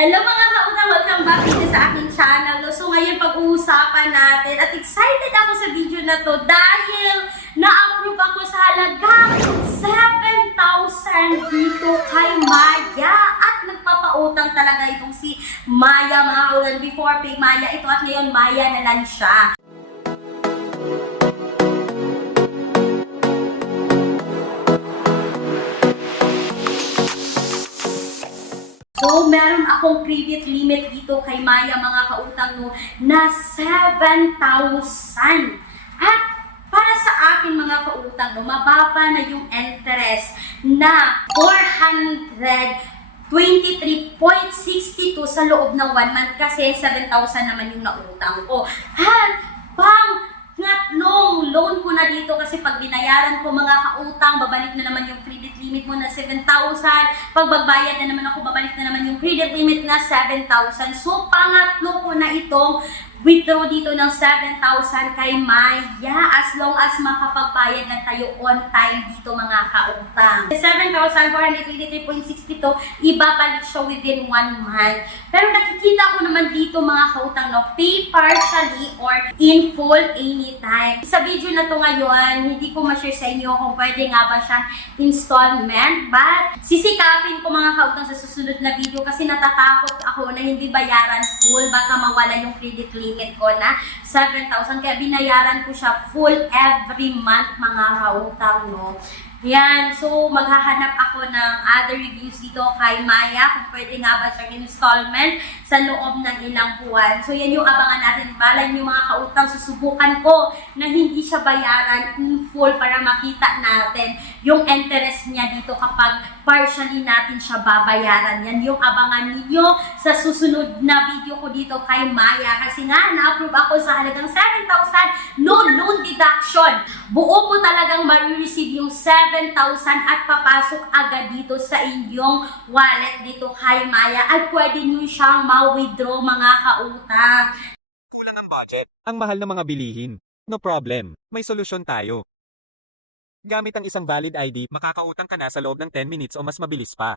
Hello mga kautang! Welcome back dito sa aking channel. So ngayon pag-uusapan natin at excited ako sa video na to dahil na-approve ako sa halagang 7,000 dito kay Maya at nagpapautang talaga itong si Maya mga kautang. Before pay Maya ito at ngayon Maya na lang siya. So, meron akong credit limit dito kay Maya mga kautang no, na 7,000. At para sa akin mga kautang no, mababa na yung interest na 423.62 sa loob ng 1 month kasi 7,000 naman yung nautang ko. At pang ngatlong loan ko na dito kasi pag binayaran ko mga kautang, babalik na naman yung credit limit mo na 7,000. Pag magbayad na naman ako, babalik na naman yung credit limit na 7,000. So, pangatlo ko na itong withdraw dito ng 7,000 kay Maya as long as makapagbayad na tayo on time dito mga kautang. 7,423.62, ibabalik siya within 1 month. Pero nakikita ko naman dito mga kautang, no, pay partially or in full anytime. Sa video na to ngayon, hindi ko ma-share sa inyo kung pwede nga ba siyang installment. But sisikapin ko mga kautang sa susunod na video kasi natatakot ako na hindi bayaran full. Baka mawala yung credit limit ko na 7,000. Kaya binayaran ko siya full every month mga kautang, no. Yan, so maghahanap ako ng other reviews dito kay Maya kung pwede nga ba siyang installment sa loob ng ilang buwan. So yan yung abangan natin. Balay yung mga kautang, susubukan ko na hindi siya bayaran in full para makita natin yung interest niya dito kapag partially natin siya babayaran. Yan yung abangan ninyo sa susunod na video ko dito kay Maya. Kasi nga, na-approve ako sa halagang 7,000, no loan deduction. Buo mo talagang ma-receive yung 7,000 at papasok agad dito sa inyong wallet dito kay Maya. At pwede nyo siyang ma-withdraw mga kautang. Kulang ang budget. Ang mahal ng mga bilihin. No problem. May solusyon tayo. Gamit ang isang valid ID, makakautang ka na sa loob ng 10 minutes o mas mabilis pa.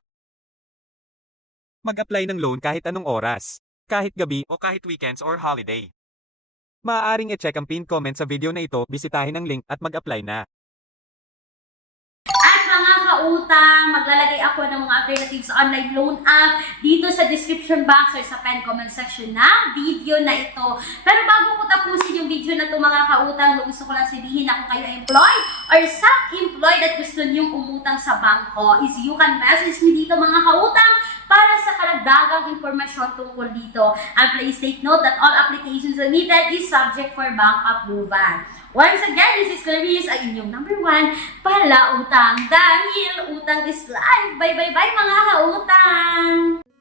Mag-apply ng loan kahit anong oras. Kahit gabi o kahit weekends or holiday. Maaaring i-check ang pinned comment sa video na ito, bisitahin ang link at mag-apply na. Mga kautang, maglalagay ako ng mga alternatives sa online loan app dito sa description box or sa pen comment section na video na ito. Pero bago ko tapusin yung video na ito mga kautang, gusto ko lang sabihin na kung kayo employed or self-employed at gusto niyong umutang sa bangko is you can message me dito mga kautang para sa karagdagang impormasyon tungkol dito. And please take note that all applications submitted is subject for bank approval. Once again, this is Clarice, ang inyong number 1 pala utang. Dahil utang is life. Bye bye bye mga kautang!